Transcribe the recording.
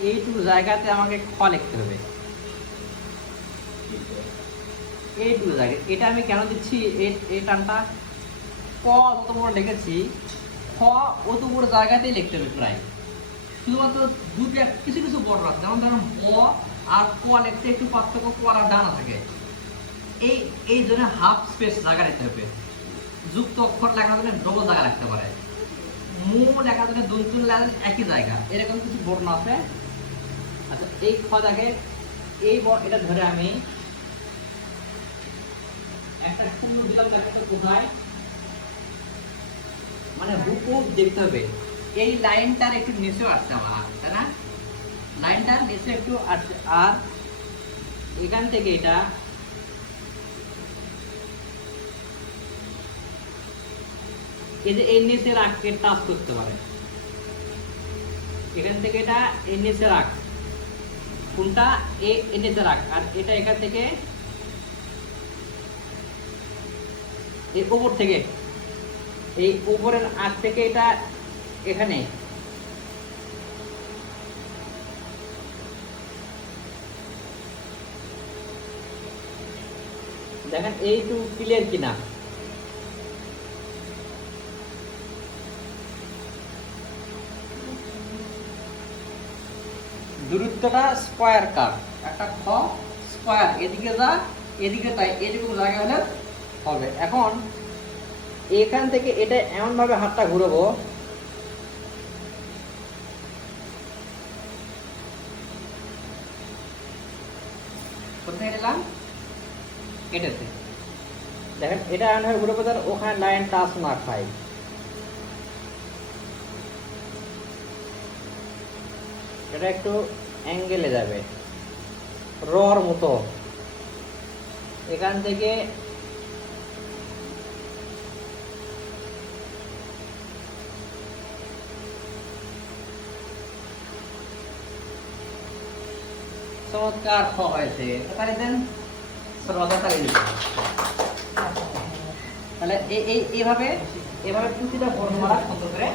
এইটুকু জায়গাতে আমাকে খ লিখতে হবে। এইটুকু জায়গা এটা আমি কেন দিচ্ছি? এই- এই টানটা? ক অত বড় লিখেছি। খ অত বড় জায়গাতেই লিখতে হবে প্রায়। শুধুমাত্র দুটো কিছু কিছু বড় আছে। যেমন ধরুন ব আর ক লিখতে একটু পার্থক্য ক আর ডানা থাকে এই এই জন্য হাফ স্পেস জায়গা নিতে হবে। যুক্ত অক্ষর লেখার জন্য ডবল জায়গা রাখতে পারে। মু লেখার জন্য দুনচুন লেখার একই জায়গা। এরকম কিছু বর্ণ আছে। আচ্ছা এই খ দাগে এই এটা ধরে আমি একটা শূন্য দিলাম লেখাটা কোথায়? মানে হুকুম দেখতে হবে। এই লাইনটার একটু নিচেও আসছে আমার তাই না? লাইনটার নিচে একটু আসছে আর এখান থেকে এটা এই যে এর নিচে রাখকে টাচ করতে পারে। এখান থেকে এটা এর নিচে রাখ কোনটা? এ নিচে রাখ। আর এটা এখান থেকে এর উপর থেকে। এই উপরের আগ থেকে এটা এখানে। দেখেন এইটু ক্লিয়ার কিনা? দূরত্বটা স্কোয়ার কার? একটা খ স্কোয়ার এদিকে যা, এদিকে তাই এরকম জায়গা হলে হবে। এখন এখান থেকে এটা এমন ভাবে হাতটা ঘুরবো। কোথায় গেলাম? এটাতে। দেখেন, এটা এমন ভাবে ঘুরবো তার ওখানে লাইন টাচ না খায়। এটা একটু অ্যাঙ্গেলে যাবে। রর মতো। এখান থেকে চমৎকার হয়েছে। তাহলে এই এই এইভাবে এভাবে প্রতিটা বর্ণমালা সুন্দর করে